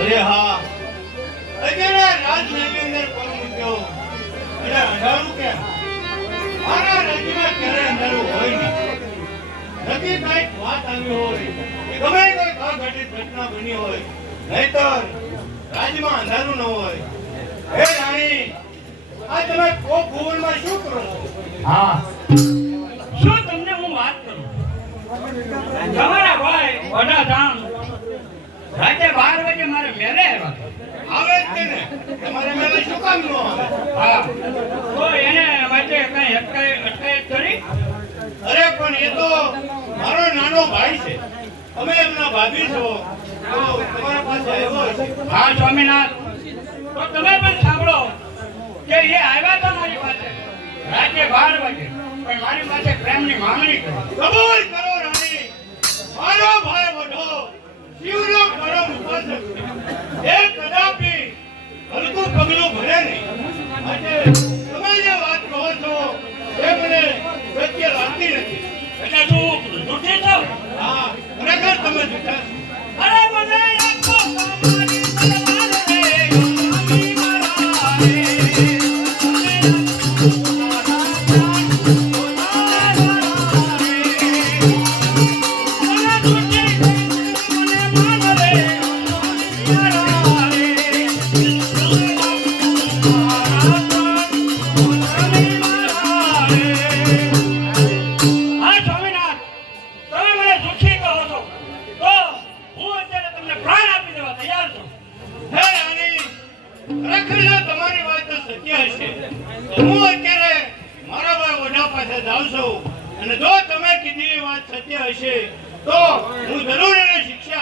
અરે હા. અત્યારે રાજમહેલની અંદર પહોંચી ગયો. એટલે અંધારું કે? મારા રાજ્યમાં ક્યારે અંધારું હોય નહીં. નથી કંઈક વાત આવી હોય. કે ગમે કોઈ અઘટિત ઘટના બની હોય. નહીતર રાજ્યમાં અંધારું ન હોય. હે રાણી, આ તમે કોક ભુવનમાં શું કરો? હા. તમારા ભાઈ વડા ધામ. રાતે બાર વાગે મારે મેરે આવ્યા આવે જ તે તમારે મેલે શું કામ ન હા. તો એને માટે કઈ અટકાય અટકાયત કરી? અરે પણ એ તો મારો નાનો ભાઈ છે. તમે એમના ભાભી છો. તો તમારા પાસે આવ્યો છે હા સ્વામિનાથ. તો તમે પણ સાંભળો કે એ આવ્યા હતા મારી પાસે. રાતે બાર વાગે. પણ મારી પાસે પ્રેમની માંગણી કરી. કબૂલ તમે જે વાત કહો છો એ મને સત્ય લાગતી નથી. એટલે તું જૂઠી છો? હા ખરેખર તમે જૂઠા. અરે મને તમારી તલવાર રે. હું અત્યારે તમને પ્રાણ આપી દેવા તૈયાર છું. હે રાણી તમારી વાત તો સત્ય હશે. હું અત્યારે મારા ભાઈ પાસે જાઉં છું. અને જો તમે કીધી વાત સત્ય હશે, તો હું જરૂર એને શિક્ષા